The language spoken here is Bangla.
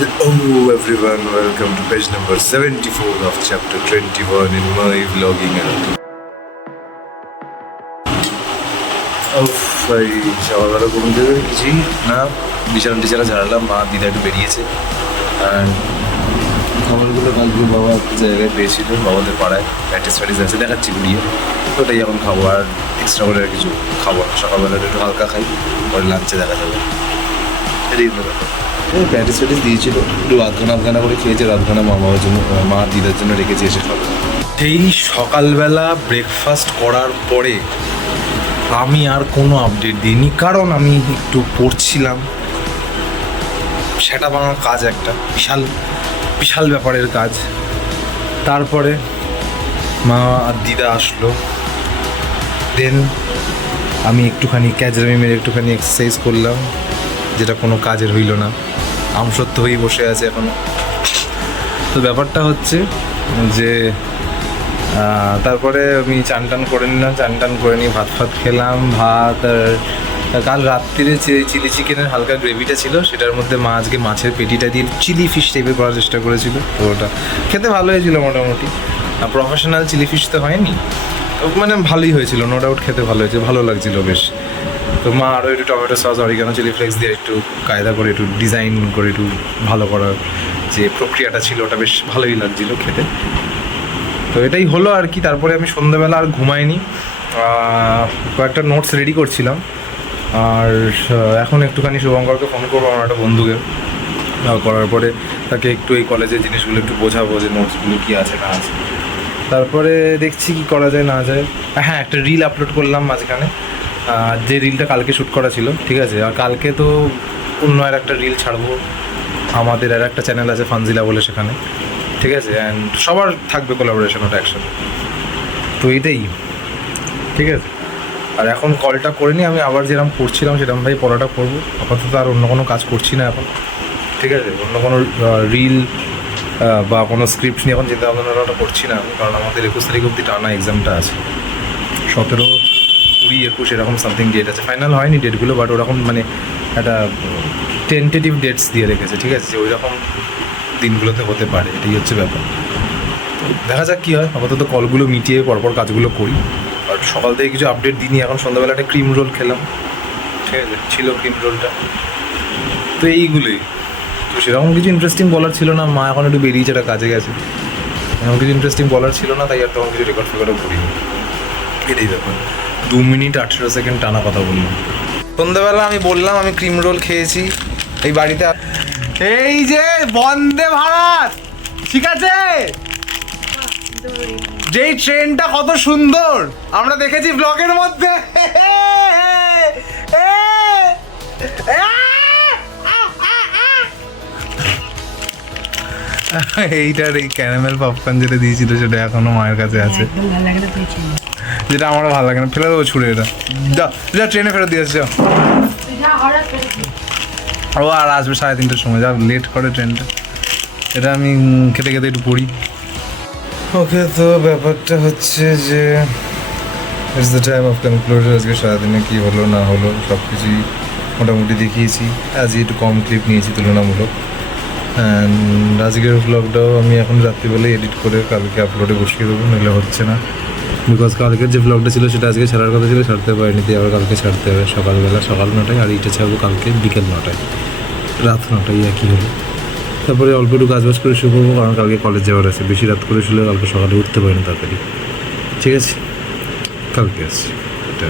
Hello everyone, welcome to page number 74 of chapter 21 in my vlogging app. ভাই সকালবেলা ঘুম থেকে কিছুই না, বিছানা ঝাড়লাম, মা দিদা একটু বেরিয়েছে। অ্যান্ড খাবারগুলো কালকে বাবা একটা জায়গায় পেয়েছিল, বাবাদের পাড়ায় প্যাটিস আছে, দেখাচ্ছি ঘুরিয়ে। ওটাই এখন খাবো, আর এক্সট্রা করে আর কিছু খাবো না। সকালবেলা একটু হালকা খাই, পরে লাঞ্চে দেখা যাবে। এটাই ব্যাপার। প্যাটিস দিয়েছিল, একটু আধখানা করে খেয়েছে। রাতখানা বাবার জন্য, মা দিদার জন্য রেখেছি এসে খাবো। এই সকালবেলা ব্রেকফাস্ট করার পরে আমি আর কোনো আপডেট দিইনি, কারণ আমি একটু পড়ছিলাম। সেটা ভাঙা কাজ, একটা বিশাল বিশাল ব্যাপারের কাজ। তারপরে মা আর দিদা আসলো, দেন আমি একটুখানি ক্যাজরামি মেরে একটুখানি এক্সারসাইজ করলাম, যেটা কোনো কাজের হইল না। আমসত্ত্ব হয়েই বসে আছে এখনো। তো ব্যাপারটা হচ্ছে যে তারপরে আমি চান টান করে নিলাম, চান টান করে নিয়ে ভাত খেলাম। ভাত আর কাল রাত্রিরে চিলি চিকেনের হালকা গ্রেভিটা ছিল, সেটার মধ্যে মা আজকে মাছের পেটিটা দিয়ে চিলি ফিশ টাইপের করার চেষ্টা করেছিল। তো ওটা খেতে ভালো হয়েছিল মোটামুটি। প্রফেশনাল চিলি ফিশ তো হয়নি, মানে ভালোই হয়েছিল, নো ডাউট খেতে ভালো হয়েছে, ভালো লাগছিল বেশ। তো মা আরও একটু tomato sauce, oregano, chilli flakes দিয়ে একটু কায়দা করে একটু ডিজাইন করে একটু ভালো করার যে প্রক্রিয়াটা ছিল, ওটা বেশ ভালোই লাগছিলো খেতে। তো এটাই হলো আর কি। তারপরে আমি সন্ধ্যাবেলা আর ঘুমাইনি, কয়েকটা নোটস রেডি করছিলাম। আর এখন একটুখানি শুভঙ্করকে ফোন করবো, আমার একটা বন্ধুকে। করার পরে তাকে একটু এই কলেজের জিনিসগুলো একটু বোঝাবো, যে নোটসগুলো কী আছে না আছে। তারপরে দেখছি কি করা যায় না যায়। হ্যাঁ, একটা রিল আপলোড করলাম মাঝখানে, যে রিলটা কালকে শ্যুট করা ছিল, ঠিক আছে। আর কালকে তো অন্য আর একটা রিল ছাড়বো, আমাদের আর একটা চ্যানেল আছে ফানজিলা বলে, সেখানে, ঠিক আছে। অ্যান্ড সবার থাকবে কোলাবোরেশন, ওটা একসাথে। তো এইটাই ঠিক আছে। আর এখন কলটা করে নিই, আমি আবার যেরকম করছিলাম সেরকম ভাই পড়াটা করবো। আপাতত আর অন্য কোনো কাজ করছি না এখন, ঠিক আছে। অন্য কোনো রিল বা কোনো স্ক্রিপ্ট নিয়ে এখন চিন্তা ভাবনাটা করছি না, কারণ আমাদের 21 তারিখ অবধি টানা এক্সামটা আছে। 17, 20, 21 এরকম সামথিং ডেট আছে। ফাইনাল হয়নি ডেটগুলো, বাট ওরকম মানে একটা টেন্টেটিভ ডেটস দিয়ে রেখেছে, ঠিক আছে, যে ওই রকম দিনগুলোতে হতে পারে। এটাই হচ্ছে ব্যাপার। দেখা যাক কী হয়। আপাতত কলগুলো মিটিয়ে পরপর কাজগুলো করি। আর সকাল থেকে কিছু আপডেট দিইনি। এখন সন্ধ্যাবেলা একটা ক্রিম রোল খেলাম, ঠিক আছে, ছিল ক্রিম রোলটা। তো এইগুলোই। তো সেরকম কিছু ইন্টারেস্টিং বলার ছিল না। মা এখন একটু বেরিয়েছে, একটা কাজে গেছে, এরকম কিছু ইন্টারেস্টিং বলার ছিল না, তাই আর তখন কিছু রেকর্ড ফেকর্ডও করিনি। এটাই ব্যাপার। 2 মিনিট 18 সেকেন্ড টানা কথা বললাম। সন্ধ্যাবেলা আমি বললাম আমি ক্রিম রোল খেয়েছি এই বাড়িতে। এই যে বন্দে ভারত, ঠিক আছে, যেই ট্রেনটা কত সুন্দর আমরা দেখেছি ব্লগের মধ্যে। এইটার এই ক্যারামেল পপকর্ন যেটা দিয়েছিল, সেটা এখনো মায়ের কাছে আছে, যেটা আমারও ভালো লাগে না। ফেলে দেবো ছুঁড়ে এটা। যা ট্রেনে ফেরত দিয়ে আসছে। ও আর আসবে 3:30টার সময়, যা লেট করে ট্রেনটা। এটা আমি খেতে খেতে একটু পড়ি। ওকে, তো ব্যাপারটা হচ্ছে যে it's the time of conclusion. আজকে সারাদিনে কী হলো না হলো সব কিছুই মোটামুটি দেখিয়েছি। আজকে একটু কম ক্লিপ নিয়েছি তুলনামূলক। অ্যান্ড আজকের ব্লগটাও আমি এখন রাত্রিবেলায় এডিট করে কালকে আপলোডে বসিয়ে দেবো, নইলে হচ্ছে না। বিকজ কালকের যে ব্লগটা ছিল সেটা আজকে ছাড়ার কথা ছিল, ছাড়তে পারিনি, তাই আবার কালকে ছাড়তে হবে সকালবেলা, সকাল 9টায়। আর এইটা ছাড়বো কালকে বিকেল 9টায়, রাত 9টায়, একই হলো। তারপরে অল্প একটু কাজবাজ করে শুরু করবো, কারণ কালকে কলেজ যাওয়ার আছে। বেশি রাত করে শুলে কালকে সকালে উঠতে পারিনি তাড়াতাড়ি, ঠিক আছে। কালকে আসছি, এটা।